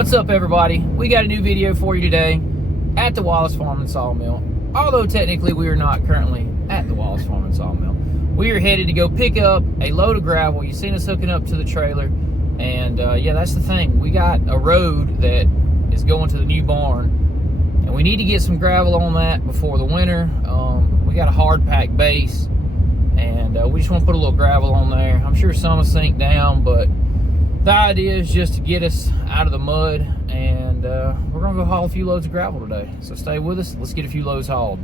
What's up, everybody? We got a new video for you today at the Wallace Farm and Sawmill. Although technically we are not currently at the Wallace Farm and Sawmill. We are headed to go pick up a load of gravel. You've seen us hooking up to the trailer. And yeah, that's the thing. We got a road that is going to the new barn. And we need to get some gravel on that before the winter. We got a hard pack base. And we just want to put a little gravel on there. I'm sure some will sink down, but the idea is just to get us out of the mud, and we're gonna go haul a few loads of gravel today. So stay with us, let's get a few loads hauled.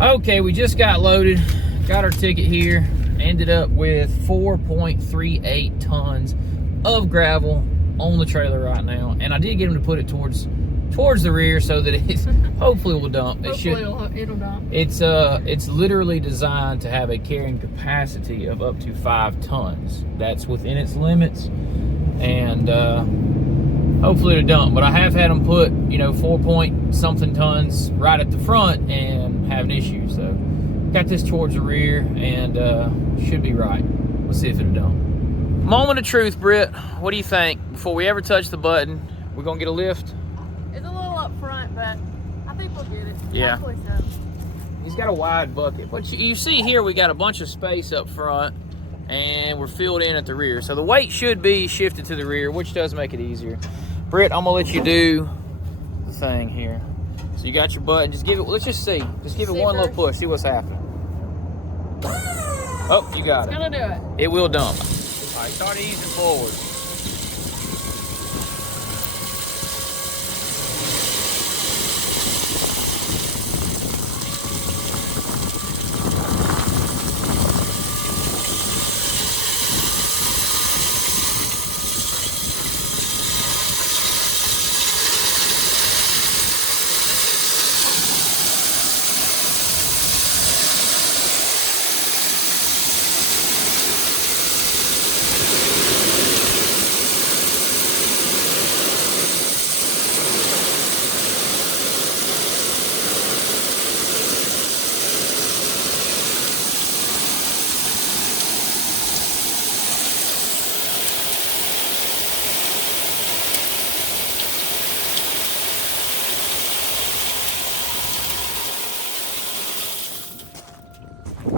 Okay, we just got loaded, got our ticket here, ended up with 4.38 tons of gravel on the trailer right now, and I did get them to put it towards the rear so that it hopefully will dump. It'll dump. It's literally designed to have a carrying capacity of up to 5 tons. That's within its limits, and hopefully it'll dump. But I have had them put, 4-point-something tons right at the front and having issues. So got this towards the rear and should be right. Let's see if it'll dump. Moment of truth, Britt. What do you think? Before we ever touch the button, we're gonna get a lift? It's a little up front, but I think we'll get it. Yeah. Hopefully so. He's got a wide bucket. But you see here, we got a bunch of space up front and we're filled in at the rear. So the weight should be shifted to the rear, which does make it easier. Britt, I'm gonna let you do the thing here. So you got your button, just give it, let's just see. Just give it one little push, see what's happening. Oh, you got it. It's gonna do it. It will dump. All right, start easing forward.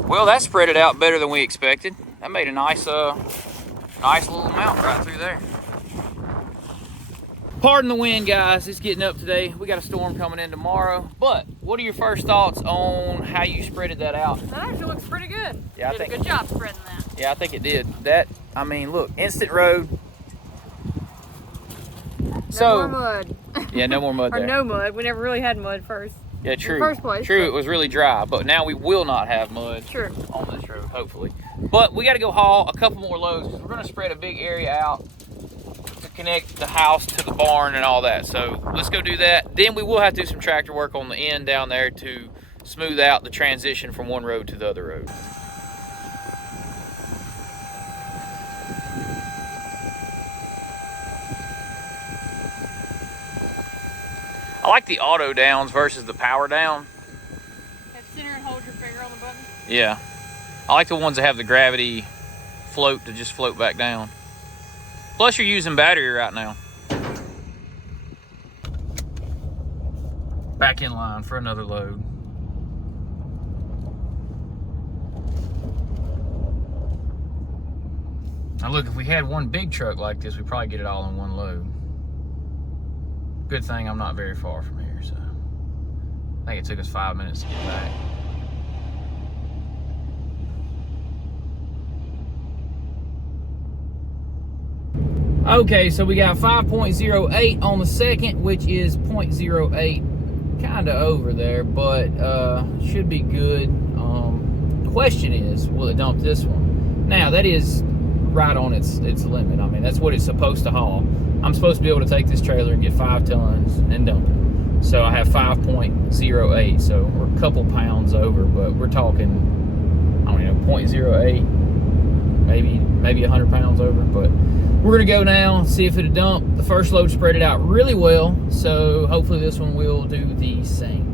Well, that spread it out better than we expected. That made a nice little amount right through there. Pardon the wind, guys. It's getting up today. We got a storm coming in tomorrow. But what are your first thoughts on how you spreaded that out? That actually looks pretty good. Yeah, Did a good job spreading that. Yeah, I think it did. Look, instant road. No more mud. Yeah, no more mud Or there. no mud. We never really had mud first. Yeah, true. In the first place. True, it was really dry, but now we will not have mud on this road, hopefully. But we got to go haul a couple more loads because we're going to spread a big area out to connect the house to the barn and all that. So let's go do that. Then we will have to do some tractor work on the end down there to smooth out the transition from one road to the other road. I like the auto downs versus the power down. Have sit here and hold your finger on the button. Yeah. I like the ones that have the gravity float to just float back down. Plus you're using battery right now. Back in line for another load. Now look, if we had one big truck like this, we'd probably get it all in one load. Good thing I'm not very far from here, so I think it took us 5 minutes to get back. Okay, so we got 5.08 on the second, which is 0.08, kind of over there, but should be good. question is, will it dump this one? Now, that is right on its limit. I mean, that's what it's supposed to haul. I'm supposed to be able to take this trailer and get 5 tons and dump it. So I have 5.08, so we're a couple pounds over, but we're talking, I don't know, 0.08, maybe 100 pounds over. But we're gonna go now, see if it'll dump. The first load spread it out really well, so hopefully this one will do the same.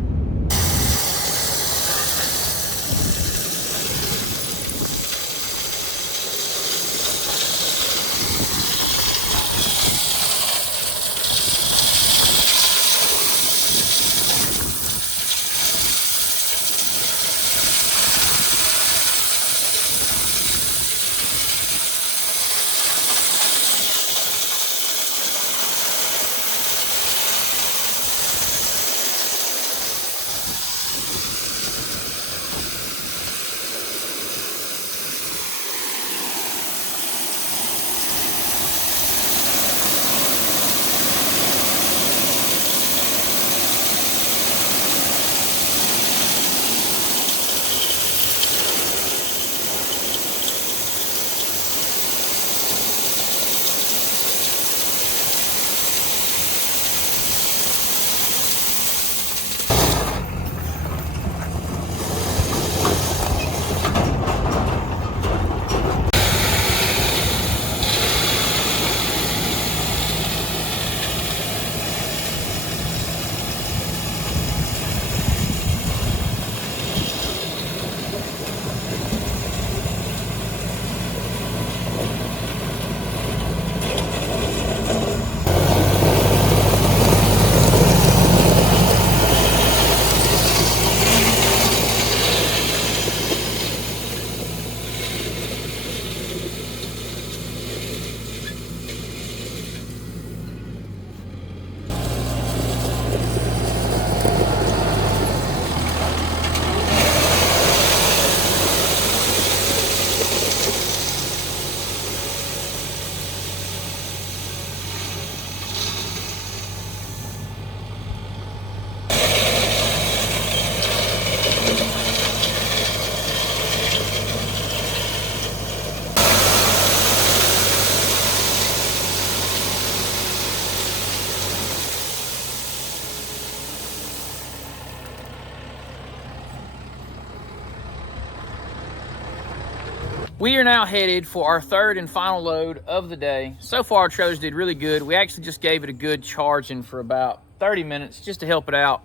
We are now headed for our third and final load of the day. So far, our trailers did really good. We actually just gave it a good charging for about 30 minutes just to help it out,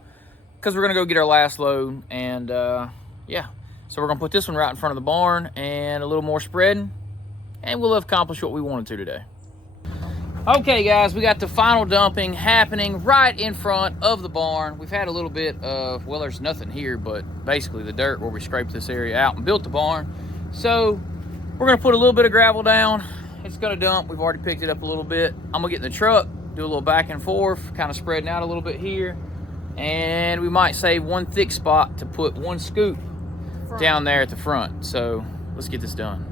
because we're gonna go get our last load. And yeah, so we're gonna put this one right in front of the barn and a little more spreading, and we'll have accomplished what we wanted to today. Okay guys, we got the final dumping happening right in front of the barn. We've had a little bit of, well, there's nothing here, but basically the dirt where we scraped this area out and built the barn. So we're gonna put a little bit of gravel down. It's gonna dump. We've already picked it up a little bit. I'm gonna get in the truck, do a little back and forth, kind of spreading out a little bit here. And we might save one thick spot to put one scoop down there at the front. So let's get this done.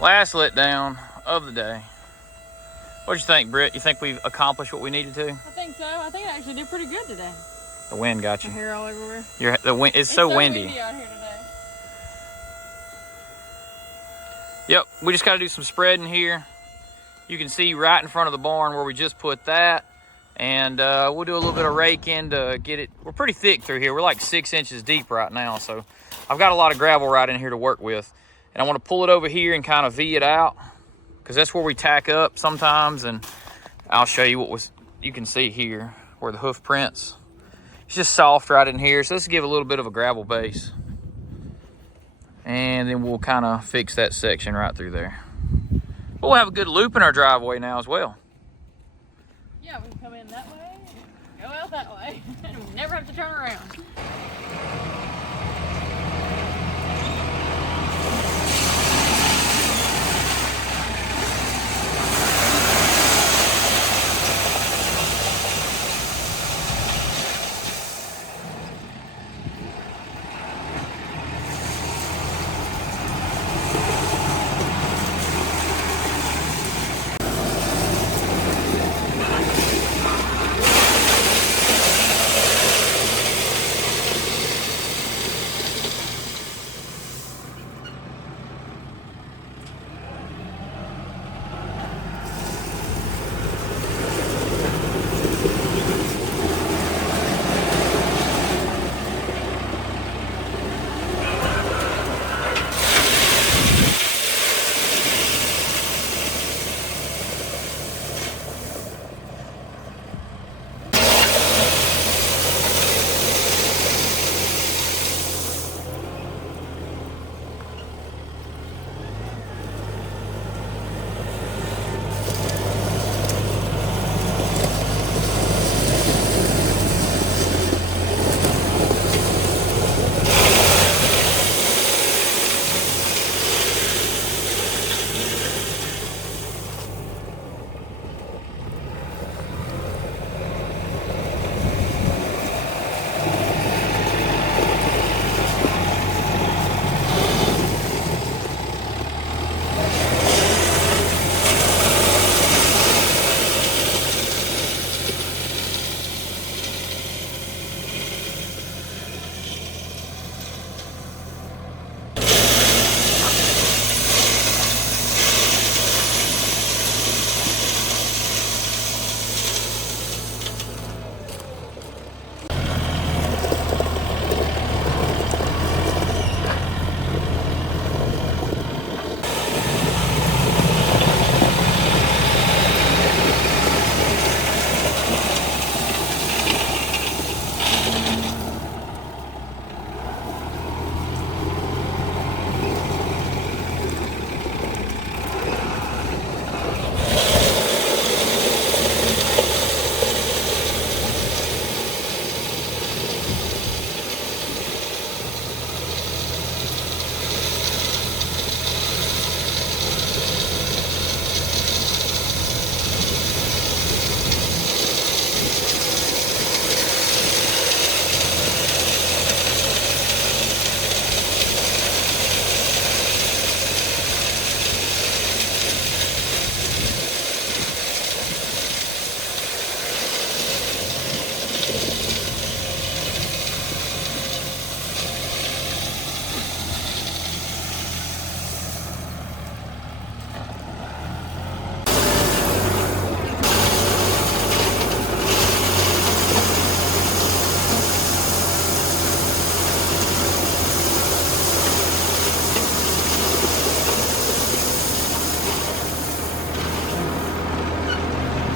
Last letdown of the day. What'd you think, Britt? You think we've accomplished what we needed to? I think think so. I think it actually did pretty good today. The wind got you. My hair all everywhere. The wind. It's so windy. Out here today. Yep, we just got to do some spreading here. You can see right in front of the barn where we just put that. And we'll do a little bit of raking to get it. We're pretty thick through here. We're like 6 inches deep right now. So I've got a lot of gravel right in here to work with. And I want to pull it over here and kind of V it out, because that's where we tack up sometimes. And I'll show you you can see here where the hoof prints. It's just soft right in here. So let's give a little bit of a gravel base. And then we'll kind of fix that section right through there. We'll have a good loop in our driveway now as well. Yeah, we can come in that way, go out that way, and we never have to turn around.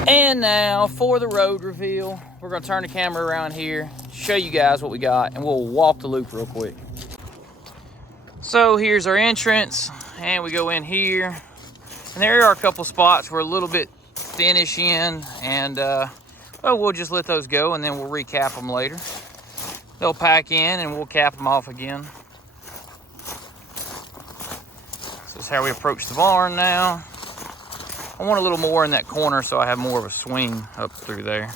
And now for the road reveal. We're gonna turn the camera around here, show you guys what we got, and we'll walk the loop real quick. So here's our entrance, and we go in here. And there are a couple spots we're a little bit thinnish in, and well, we'll just let those go, and then we'll recap them later. They'll pack in, and we'll cap them off again. This is how we approach the barn now. I want a little more in that corner so I have more of a swing up through there.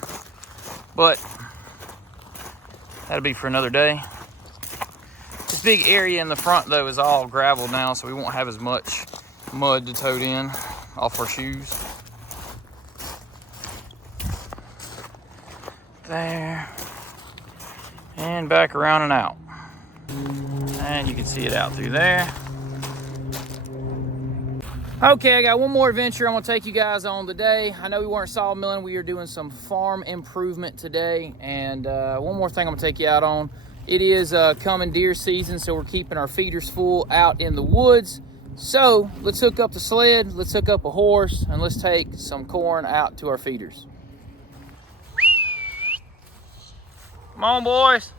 But that'll be for another day. This big area in the front though is all gravel now, so we won't have as much mud to tote in off our shoes. there. And back around and out. And you can see it out through there. Okay, I got one more adventure I'm gonna take you guys on today. I know we weren't sawmilling, we are doing some farm improvement today. And one more thing I'm gonna take you out on. It is coming deer season, so we're keeping our feeders full out in the woods. So let's hook up the sled, let's hook up a horse, and let's take some corn out to our feeders. Come on, boys.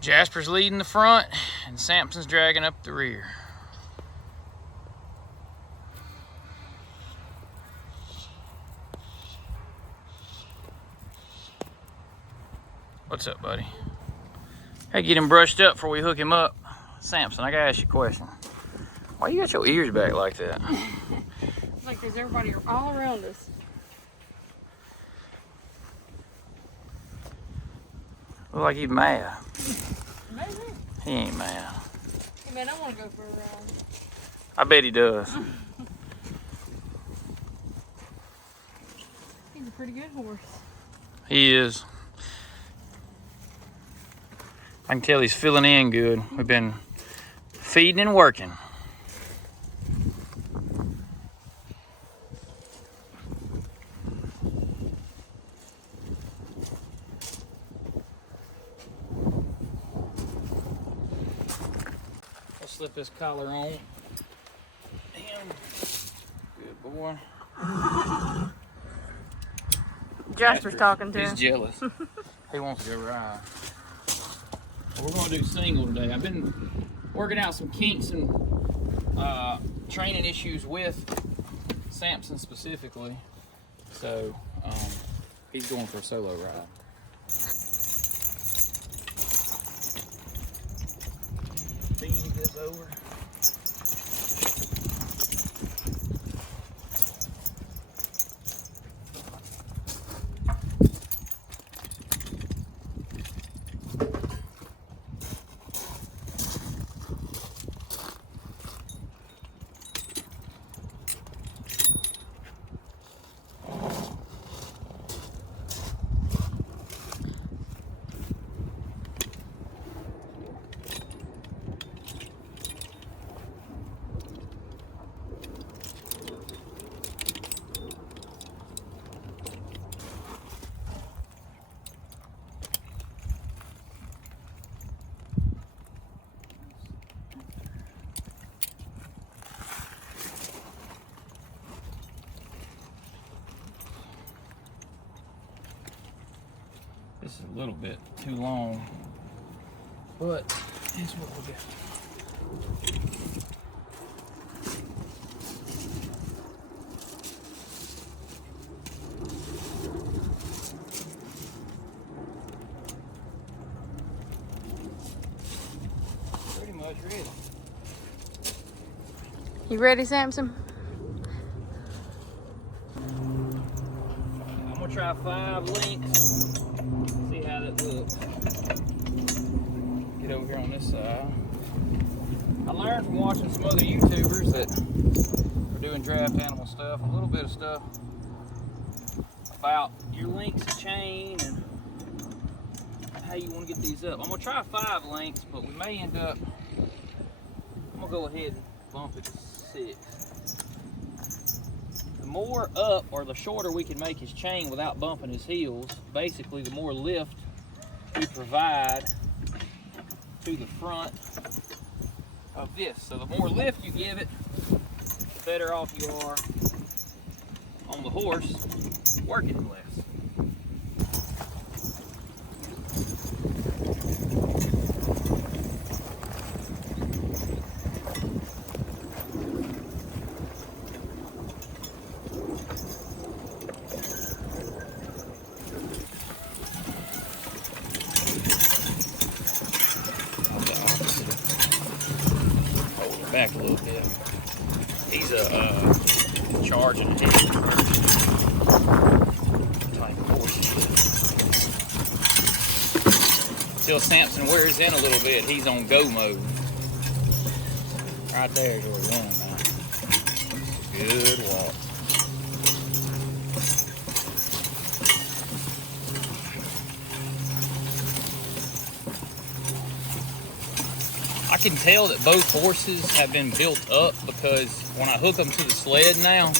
Jasper's leading the front, and Samson's dragging up the rear. What's up, buddy? Hey, get him brushed up before we hook him up. Samson, I gotta ask you a question. Why you got your ears back like that? It's like there's everybody all around us. Look like he's mad. Maybe. He ain't mad. Hey man, I want to go for a ride. I bet he does. He's a pretty good horse. He is. I can tell he's filling in good. We've been feeding and working. I'll slip this collar on. Damn. Good boy. Jasper's talking to him. He's jealous. He wants to go ride. We're going to do single today. I've been working out some kinks and training issues with Samson specifically. So he's going for a solo ride. Feed this over. This is a little bit too long, but here's what we'll do. Pretty much ready. You ready, Samson? I'm gonna try 5 links. See how that looks. Get over here on this side. I learned from watching some other YouTubers that are doing draft animal stuff, a little bit of stuff about your links of chain and how you want to get these up. I'm gonna try 5 links, but we may end up, I'm gonna go ahead and bump it to 6. The more up or the shorter we can make his chain without bumping his heels, basically the more lift we provide to the front of this. So the more lift you give it, the better off you are on the horse working less. Back a little bit. He's a charging heavy type horse. Until Samson wears in a little bit, he's on go mode. Right there is where we're going now. Good walk. can tell that both horses have been built up because when I hook them to the sled now,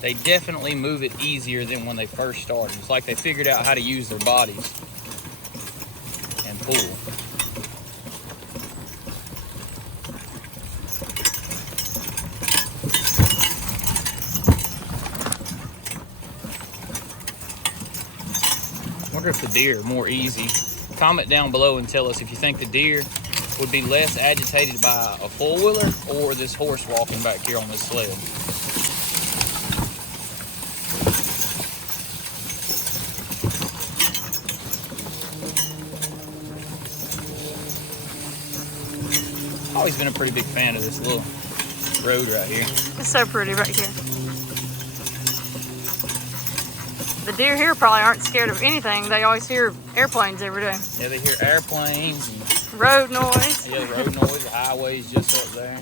they definitely move it easier than when they first started. It's like they figured out how to use their bodies and pull. I wonder if the deer are more easy. Comment down below and tell us if you think the deer would be less agitated by a four-wheeler or this horse walking back here on this sled. Always been a pretty big fan of this little road right here. It's so pretty right here. The deer here probably aren't scared of anything. They always hear airplanes every day. Yeah, they hear airplanes and road noise. yeah, road noise, the highway's just up there.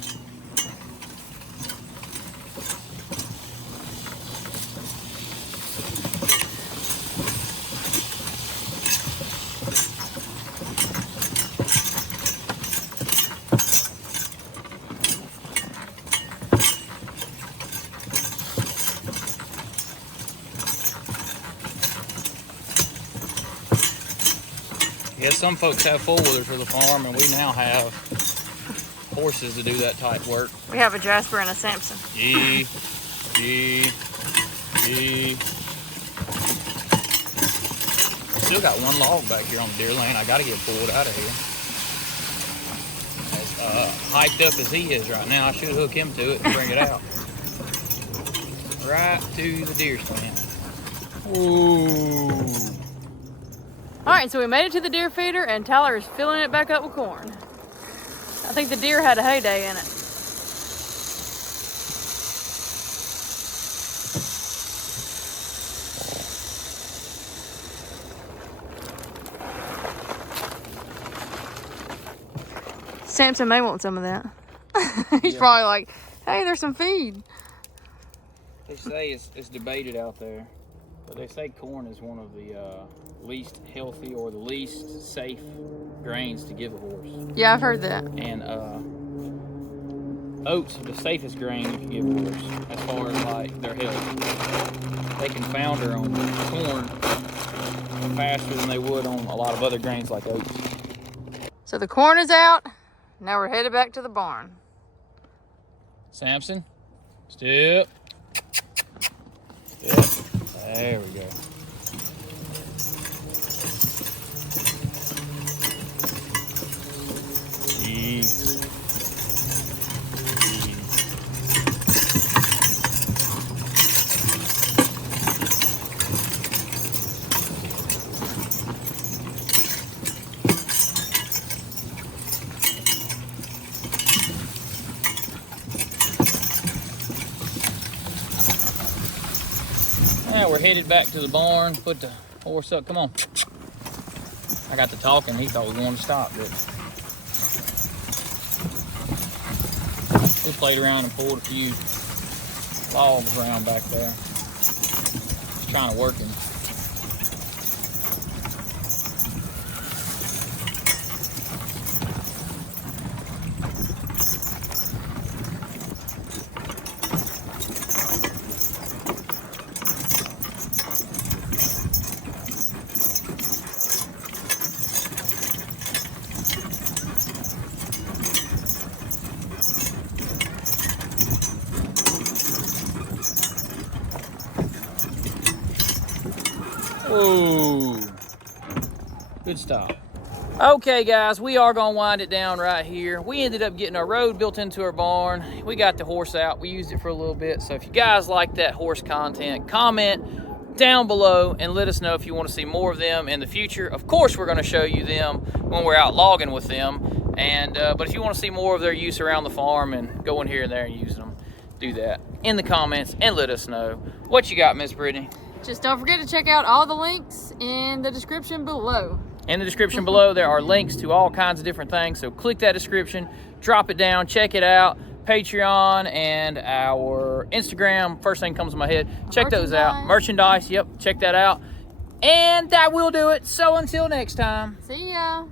Yeah, some folks have four-wheelers for the farm, and we now have horses to do that type work. We have a Jasper and a Samson. Gee. Still got one log back here on the deer lane. I got to get pulled out of here. As hyped up as he is right now, I should hook him to it and bring it out. Right to the deer stand. Ooh. All right, so we made it to the deer feeder, and Tyler is filling it back up with corn. I think the deer had a heyday in it. Samson may want some of that. He's probably like, hey, there's some feed. They say it's debated out there, but they say corn is one of the least healthy or the least safe grains to give a horse. Yeah, I've heard that. And oats are the safest grain you can give a horse as far as like their health. They can founder on corn faster than they would on a lot of other grains like oats. So the corn is out. Now we're headed back to the barn. Samson, step. Step. There we go. Now we're headed back to the barn, put the horse up. Come on. I got to talking, he thought we wanted to stop, but we played around and pulled a few logs around back there. Just trying to work him. Whoa, good stop. Okay guys, we are gonna wind it down right here. We ended up getting our road built into our barn. We got the horse out, we used it for a little bit. So if you guys like that horse content, comment down below and let us know if you want to see more of them in the future. Of course, we're gonna show you them when we're out logging with them. And but if you want to see more of their use around the farm and going here and there and using them, do that in the comments and let us know. What you got, Miss Brittany? Just don't forget to check out all the links in the description below. In the description below, there are links to all kinds of different things. So click that description, drop it down, check it out. Patreon and our Instagram, first thing comes to my head. Check those out. Merchandise, yep, check that out. And that will do it. So until next time. See ya.